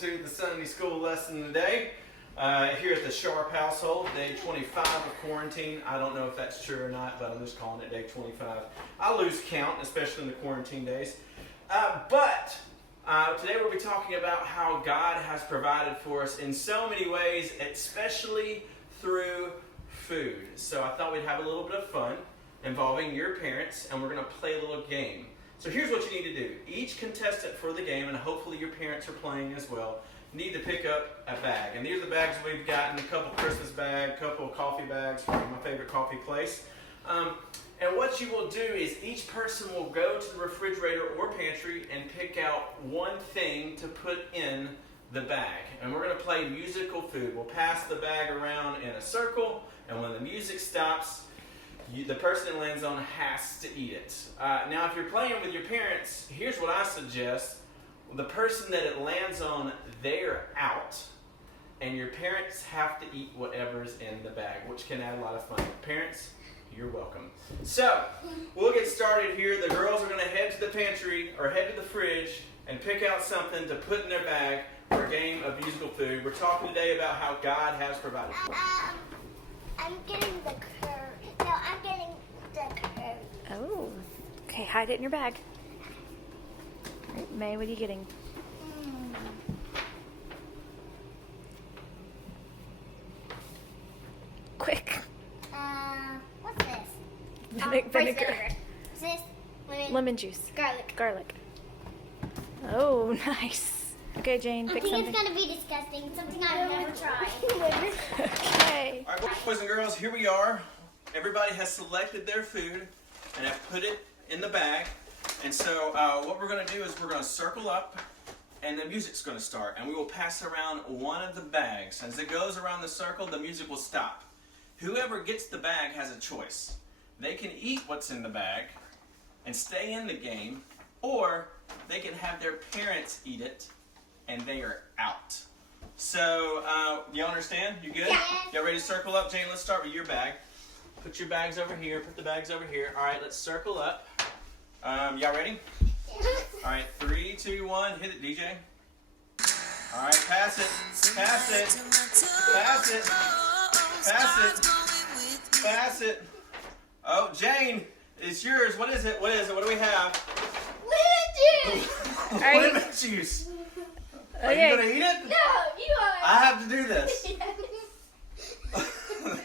to the Sunday school lesson today. Here at the Sharp household, day 25 of quarantine. I don't know if that's true or not, but I'm just calling it day 25. I lose count, especially in the quarantine days. But today we'll be talking about how God has provided for us in so many ways, especially through food. So I thought we'd have a little bit of fun involving your parents, and we're going to play a little game. So here's what you need to do. Each contestant for the game, and hopefully your parents are playing as well, need to pick up a bag. And these are the bags we've gotten: a couple Christmas bags, a couple of coffee bags from my favorite coffee place. And what you will do is each person will go to the refrigerator or pantry and pick out one thing to put in the bag. And we're going to play musical food. We'll pass the bag around in a circle, and when the music stops, the person it lands on has to eat it. Now, if you're playing with your parents, here's what I suggest. The person that it lands on, they're out, and your parents have to eat whatever's in the bag, which can add a lot of fun. Parents, you're welcome. So, we'll get started here. The girls are going to head to the pantry, or head to the fridge, and pick out something to put in their bag for a game of musical food. We're talking today about how God has provided for us. I'm getting the curry. No, I'm getting the curry. Oh, okay, hide it in your bag. All right, May, what are you getting? Quick. What's this? Vinegar. Is this Lemon juice. Garlic. Oh, nice. Okay, Jane, pick I think something. it's going to be disgusting. Something I've never tried. Okay. All right, boys and girls, here we are. Everybody has selected their food and have put it in the bag. And so what we're going to do is we're going to circle up, and the music's going to start. And we will pass around one of the bags. As it goes around the circle, the music will stop. Whoever gets the bag has a choice. They can eat what's in the bag and stay in the game, or they can have their parents eat it and they are out. So, you understand? You good? Yeah. Y'all ready to circle up? Jane, let's start with your bag. Put your bags over here. Put the bags over here. All right, let's circle up. Y'all ready? All right, 3, 2, 1. Hit it, DJ. All right, pass it. Pass it. Pass it. Pass it. Pass it. Oh, Jane, it's yours. What is it? What is it? What do we have? Lemon juice! Lemon juice. Are you going to eat it? No, you are. I have to do this.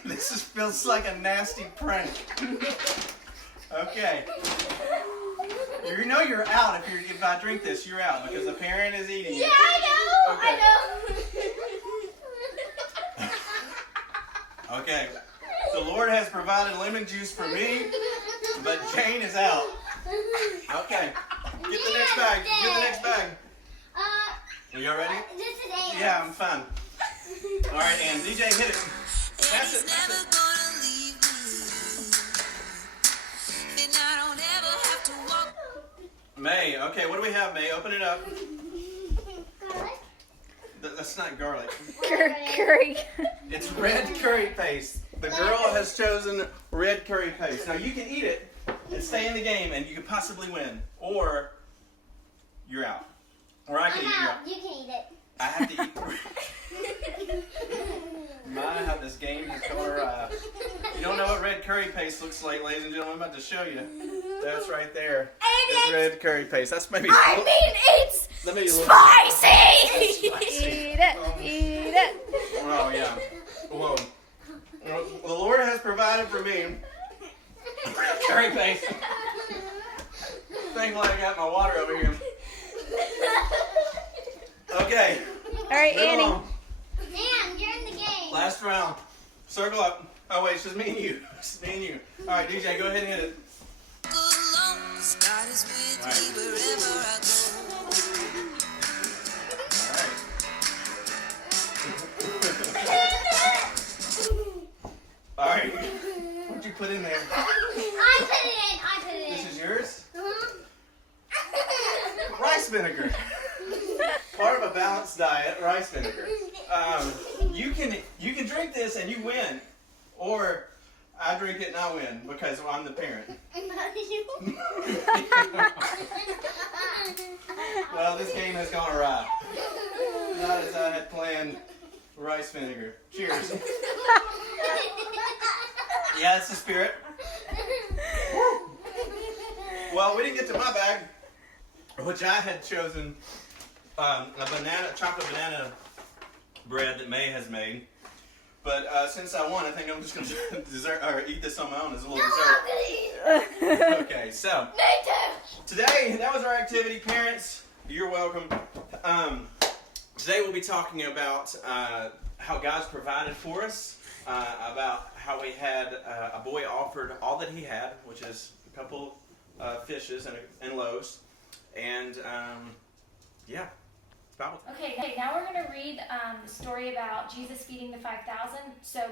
This feels like a nasty prank. Okay. You know you're out if I drink this. You're out because the parent is eating it. Yeah, I know. Okay. I know. Okay. The Lord has provided lemon juice for me, but Jane is out. Okay. Get the next bag. Get the next bag. Are y'all ready? This is Anne. Yeah, I'm fine. All right, Ann. DJ, hit it. Pass it. Pass it. May. Okay, what do we have, May? Open it up. Garlic? That's not garlic. Curry. It's red curry paste. The girl has chosen red curry paste. Now, you can eat it and stay in the game, and you could possibly win. Or you're out. Or I can I'm eat you out. out. You can eat it. I have to eat. My, how this game has gone awry. You don't know what red curry paste looks like, ladies and gentlemen. I'm about to show you. That's right there. It's red curry paste. That's maybe. It's Let me look. spicy. Spicy. Eat it. Eat it. Oh, yeah. Whoa. The Lord has provided for me curry paste. Thing like I got my water over here. Okay. All right, Move Annie. on. Anne, you're in the game. Last round. Circle up. Oh, wait, it's just me and you. It's just me and you. All right, DJ, go ahead and hit it. All right. What'd you put in there? I put it in. This is yours? Uh-huh. Rice vinegar. Part of a balanced diet, rice vinegar. You can drink this and you win, or I drink it and I win because I'm the parent. Well, this game has gone awry. and rice vinegar. Cheers. Yeah, it's the spirit. Well, we didn't get to my bag, which I had chosen a chocolate banana bread that May has made. But since I won, I think I'm just going to eat this on my own as a little dessert. Okay, so today, that was our activity. Parents, you're welcome. Today we'll be talking about how God's provided for us, about how we had a boy offered all that he had, which is a couple fishes and loaves, and yeah. Okay, now we're going to read the story about Jesus feeding the 5,000.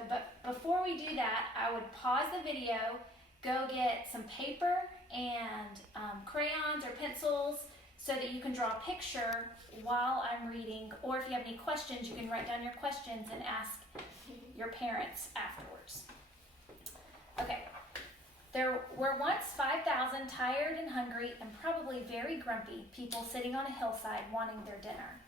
But before we do that, I would pause the video, go get some paper and crayons or pencils so that you can draw a picture while I'm reading. Or if you have any questions, you can write down your questions and ask your parents afterwards. Okay. There were once 5,000 tired and hungry and probably very grumpy people sitting on a hillside wanting their dinner.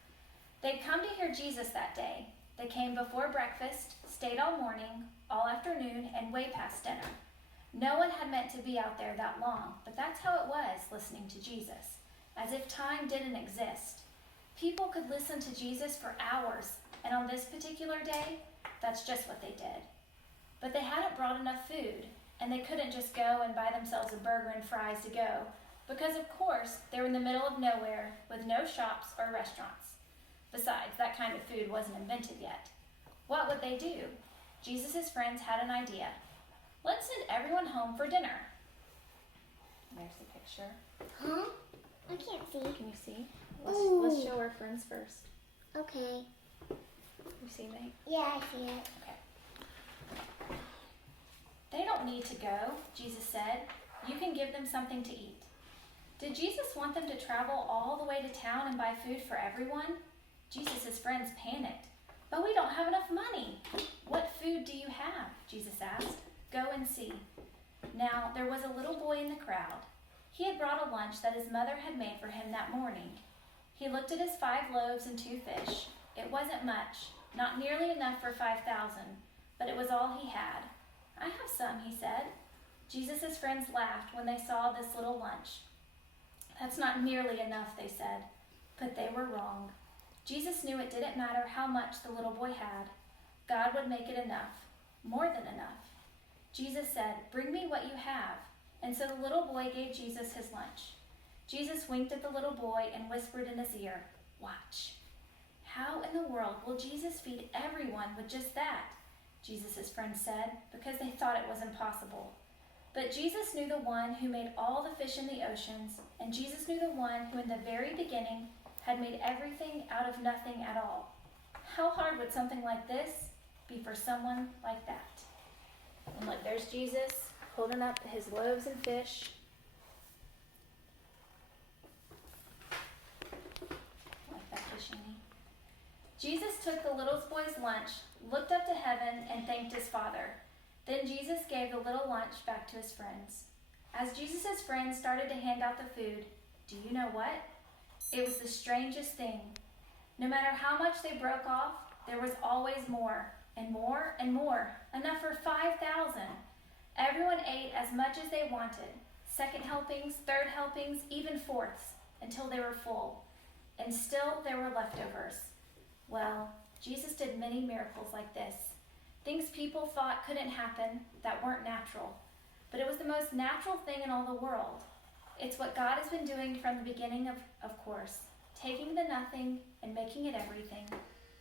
They'd come to hear Jesus that day. They came before breakfast, stayed all morning, all afternoon, and way past dinner. No one had meant to be out there that long, but that's how it was listening to Jesus, as if time didn't exist. People could listen to Jesus for hours, and on this particular day, that's just what they did. But they hadn't brought enough food, and they couldn't just go and buy themselves a burger and fries to go, because of course they were in the middle of nowhere with no shops or restaurants. Besides, that kind of food wasn't invented yet. What would they do? Jesus' friends had an idea. Let's send everyone home for dinner. There's the picture. Huh? I can't see. Can you see? Let's show our friends first. Okay. You see me? Yeah, I see it. Okay. They don't need to go, Jesus said. You can give them something to eat. Did Jesus want them to travel all the way to town and buy food for everyone? Jesus' friends panicked. But we don't have enough money. What food do you have? Jesus asked. Go and see. Now, there was a little boy in the crowd. He had brought a lunch that his mother had made for him that morning. He looked at his 5 loaves and 2 fish. It wasn't much, not nearly enough for 5,000, but it was all he had. I have some, he said. Jesus' friends laughed when they saw this little lunch. That's not nearly enough, they said. But they were wrong. Jesus knew it didn't matter how much the little boy had. God would make it enough, more than enough. Jesus said, bring me what you have. And so the little boy gave Jesus his lunch. Jesus winked at the little boy and whispered in his ear, watch. How in the world will Jesus feed everyone with just that? Jesus' friends said, because they thought it was impossible. But Jesus knew the one who made all the fish in the oceans, and Jesus knew the one who in the very beginning had made everything out of nothing at all. How hard would something like this be for someone like that? And look, there's Jesus holding up his loaves and fish. Like that fish, Annie. Jesus took the little boy's lunch, looked up to heaven, and thanked his Father. Then Jesus gave the little lunch back to his friends. As Jesus' friends started to hand out the food, do you know what? It was the strangest thing. No matter how much they broke off, there was always more, and more, and more, enough for 5,000. Everyone ate as much as they wanted, second helpings, third helpings, even fourths, until they were full. And still there were leftovers. Well, Jesus did many miracles like this. Things people thought couldn't happen, that weren't natural. But it was the most natural thing in all the world. It's what God has been doing from the beginning, of course. Taking the nothing and making it everything.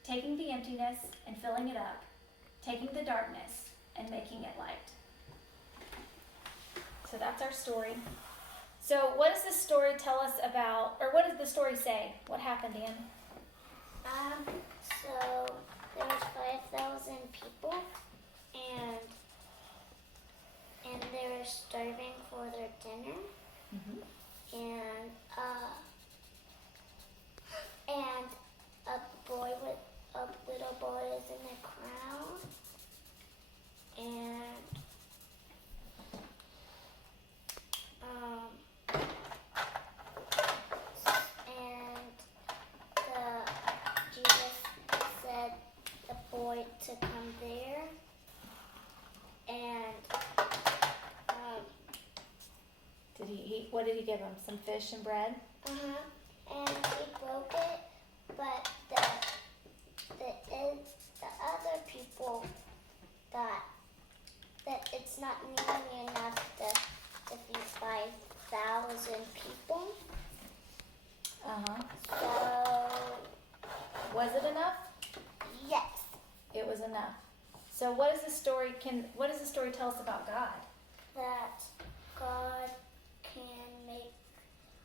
Taking the emptiness and filling it up. Taking the darkness and making it light. So that's our story. So what does this story tell us about, or what does the story say? What happened, Ann? So there was 5,000 people, and they were starving for their dinner, and a little boy is in the crowd, and Jesus said What did he give them? Some fish and bread? And he broke it, but the other people thought that it's not nearly enough to feed 5,000 people. So, was it enough? yes. It was enough. So what does the story tell us about God? That God can make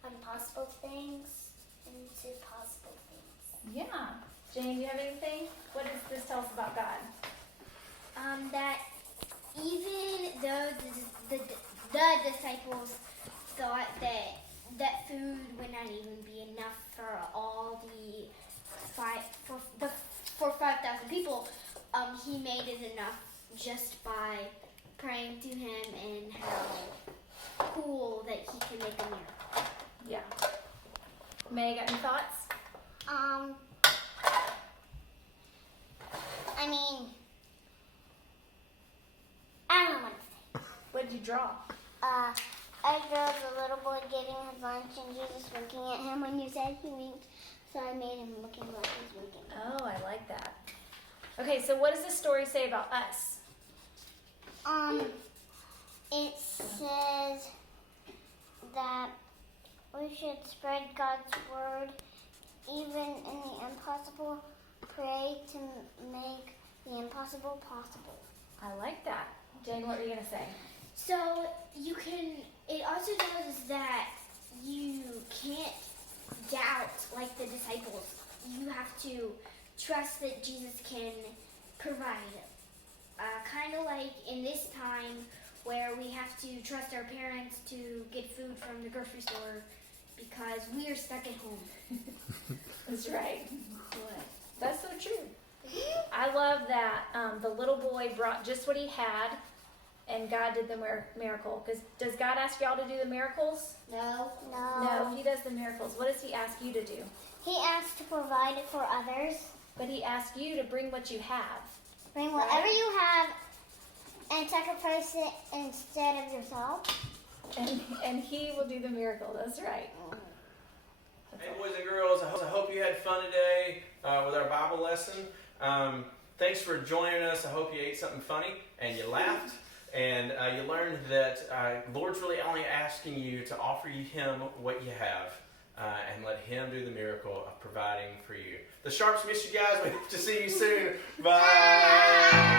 impossible things into possible things. Yeah. Jane, do you have anything? What does this tell us about God? That even though the disciples thought that food would not even be enough for all for 5,000 people, he made it enough just by praying to him and how cool that he can make a miracle. Yeah. May, got any thoughts? I mean, I don't know what to say. What did you draw? I drew the little boy getting his lunch and Jesus winking at him when you said he winked, so I made him looking like he's winking. Oh, I like that. Okay, so what does this story say about us? It says that we should spread God's word even in the impossible. Pray to make the impossible possible. I like that. Jane, what were you going to say? So it also tells us that you can't doubt like the disciples. You have to trust that Jesus can provide. Kind of like in this time where we have to trust our parents to get food from the grocery store because we are stuck at home. That's right. That's so true. I love that the little boy brought just what he had, and God did the miracle. Because does God ask y'all to do the miracles? No. No, he does the miracles. What does he ask you to do? He asked to provide it for others. But he asks you to bring what you have. Bring whatever you have and sacrifice it instead of yourself. And he will do the miracle. That's right. Hey, boys and girls, I hope you had fun today with our Bible lesson. Thanks for joining us. I hope you ate something funny and you laughed. And you learned that Lord's really only asking you to offer him what you have and let him do the miracle of providing for you. The Sharps miss you guys. We hope to see you soon. Bye.